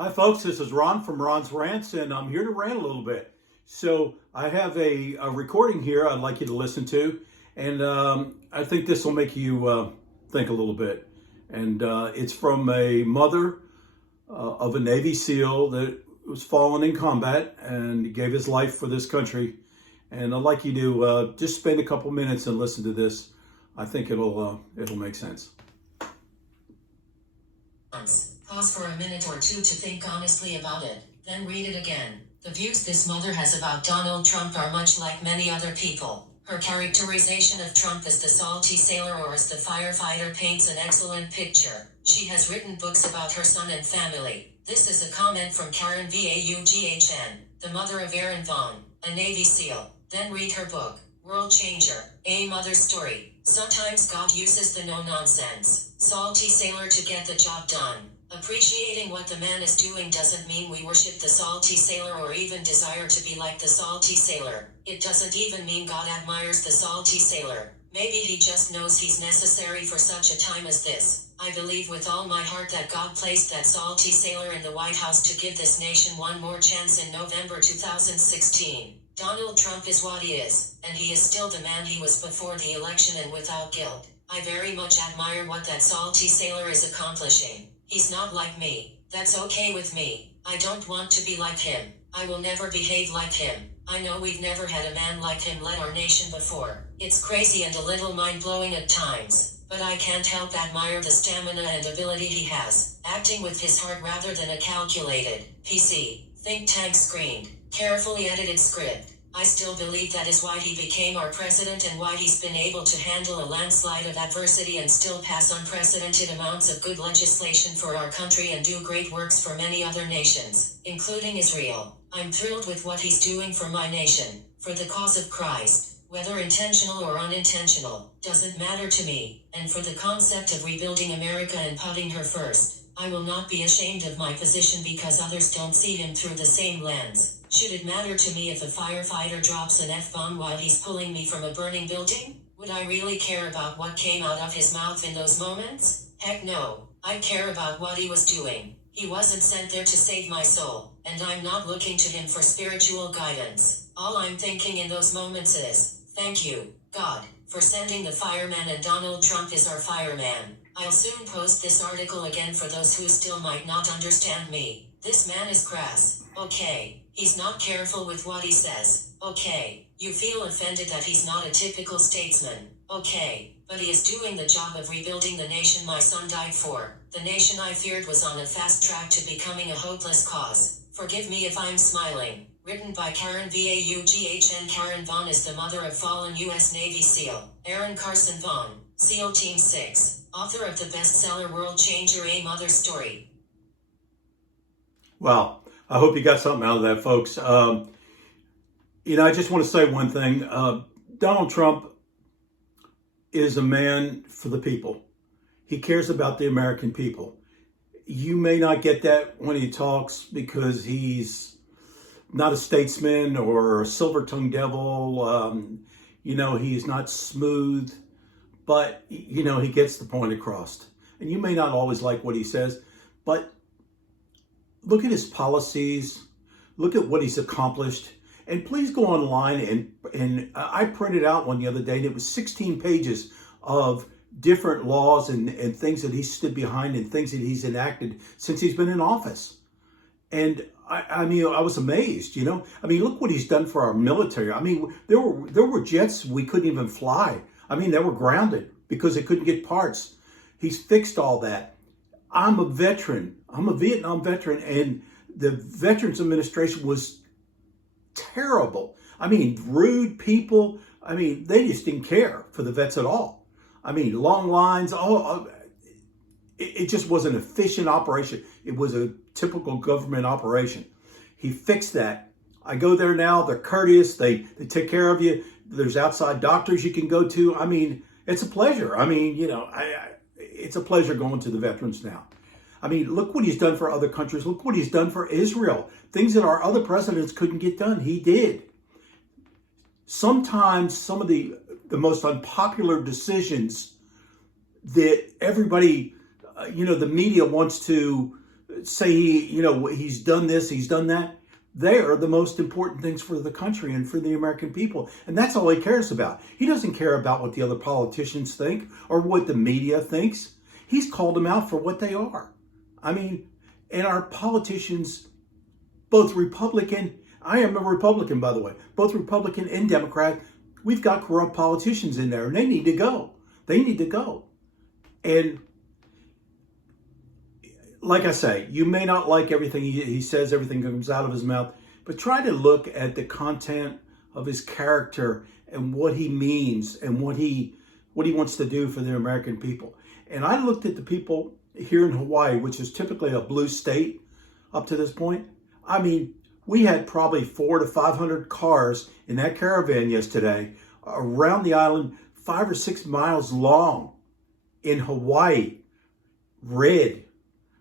Hi, folks. This is Ron from Ron's Rants, and I'm here to rant a little bit. So, I have a recording here I'd like you to listen to, and I think this will make you think a little bit. And it's from a mother of a Navy SEAL that was fallen in combat and gave his life for this country. And I'd like you to just spend a couple minutes and listen to this. I think it'll make sense. Pause for a minute or two to think honestly about it, then read it again. The views this mother has about Donald Trump are much like many other people. Her characterization of Trump as the salty sailor or as the firefighter paints an excellent picture. She has written books about her son and family. This is a comment from Karen Vaughn, the mother of Aaron Vaughn, a Navy SEAL. Then read her book, World Changer, A Mother's Story. Sometimes God uses the no-nonsense, salty sailor to get the job done. Appreciating what the man is doing doesn't mean we worship the salty sailor or even desire to be like the salty sailor. It doesn't even mean God admires the salty sailor. Maybe he just knows he's necessary for such a time as this. I believe with all my heart that God placed that salty sailor in the White House to give this nation one more chance in November 2016. Donald Trump is what he is, and he is still the man he was before the election and without guilt. I very much admire what that salty sailor is accomplishing. He's not like me. That's okay with me. I don't want to be like him. I will never behave like him. I know we've never had a man like him lead our nation before. It's crazy and a little mind-blowing at times, but I can't help admire the stamina and ability he has, acting with his heart rather than a calculated, PC, think tank screened, carefully edited script. I still believe that is why he became our president and why he's been able to handle a landslide of adversity and still pass unprecedented amounts of good legislation for our country and do great works for many other nations, including Israel. I'm thrilled with what he's doing for my nation, for the cause of Christ, whether intentional or unintentional, doesn't matter to me, and for the concept of rebuilding America and putting her first. I will not be ashamed of my position because others don't see him through the same lens. Should it matter to me if a firefighter drops an F-bomb while he's pulling me from a burning building? Would I really care about what came out of his mouth in those moments? Heck no. I care about what he was doing. He wasn't sent there to save my soul, and I'm not looking to him for spiritual guidance. All I'm thinking in those moments is, thank you, God, for sending the fireman, and Donald Trump is our fireman. I'll soon post this article again for those who still might not understand me. This man is crass. Okay. He's not careful with what he says. Okay. You feel offended that he's not a typical statesman. Okay. But he is doing the job of rebuilding the nation my son died for. The nation I feared was on a fast track to becoming a hopeless cause. Forgive me if I'm smiling. Written by Karen Vaughn. Karen Vaughn is the mother of fallen U.S. Navy SEAL Aaron Carson Vaughn, SEAL Team 6, author of the bestseller World Changer, A Mother's Story. Well, I hope you got something out of that, folks. I just want to say one thing. Donald Trump is a man for the people. He cares about the American people. You may not get that when he talks because he's not a statesman or a silver-tongued devil. He's not smooth, but, he gets the point across. And you may not always like what he says, but look at his policies, look at what he's accomplished, and please go online and I printed out one the other day, and it was 16 pages of different laws and things that he stood behind and things that he's enacted since he's been in office. And I was amazed, look what he's done for our military. There were jets we couldn't even fly. They were grounded because they couldn't get parts. He's fixed all that. I'm a veteran. I'm a Vietnam veteran, and the Veterans Administration was terrible. Rude people. They just didn't care for the vets at all. Long lines. It just was an efficient operation. It was a typical government operation. He fixed that. I go there now. They're courteous. They take care of you. There's outside doctors you can go to. It's a pleasure. It's a pleasure going to the veterans now. Look what he's done for other countries. Look what he's done for Israel. Things that our other presidents couldn't get done, he did. Sometimes some of the most unpopular decisions that everybody, the media wants to say he's done this, he's done that. They are the most important things for the country and for the American people. And that's all he cares about. He doesn't care about what the other politicians think or what the media thinks. He's called them out for what they are. I mean, and our politicians, both Republican, I am a Republican, by the way, both Republican and Democrat, we've got corrupt politicians in there and they need to go. They need to go. And like I say, you may not like everything he says, everything comes out of his mouth, but try to look at the content of his character and what he means and what he wants to do for the American people. And I looked at the people here in Hawaii, which is typically a blue state up to this point. I mean, we had probably 400 to 500 cars in that caravan yesterday around the island, 5 or 6 miles long in Hawaii, red.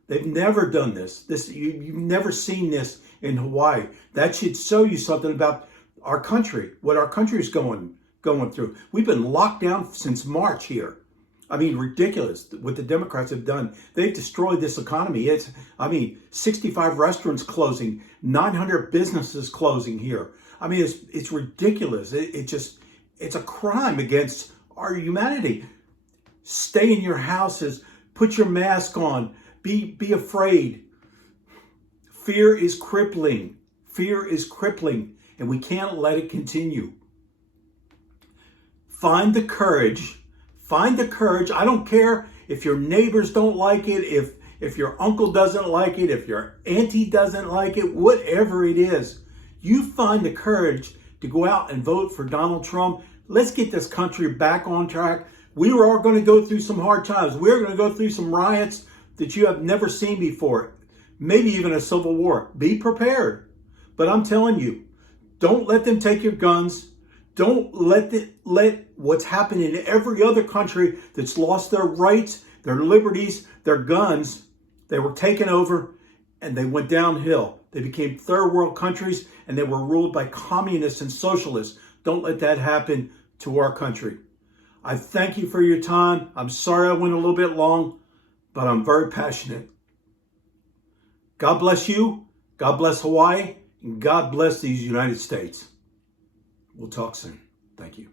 They've never done this. You've never seen this in Hawaii. That should show you something about our country, what our country is going through. We've been locked down since March here. I mean, ridiculous what the Democrats have done. They've destroyed this economy. 65 restaurants closing, 900 businesses closing here. I mean, it's ridiculous. It's a crime against our humanity. Stay in your houses. Put your mask on. Be afraid. Fear is crippling. Fear is crippling, and we can't let it continue. Find the courage. Find the courage. I don't care if your neighbors don't like it, if your uncle doesn't like it, if your auntie doesn't like it, whatever it is. You find the courage to go out and vote for Donald Trump. Let's get this country back on track. We are all going to go through some hard times. We're going to go through some riots that you have never seen before. Maybe even a civil war. Be prepared. But I'm telling you, don't let them take your guns. Don't let what's happened in every other country that's lost their rights, their liberties, their guns. They were taken over and they went downhill. They became third world countries and they were ruled by communists and socialists. Don't let that happen to our country. I thank you for your time. I'm sorry I went a little bit long, but I'm very passionate. God bless you. God bless Hawaii. And God bless these United States. We'll talk soon. Thank you.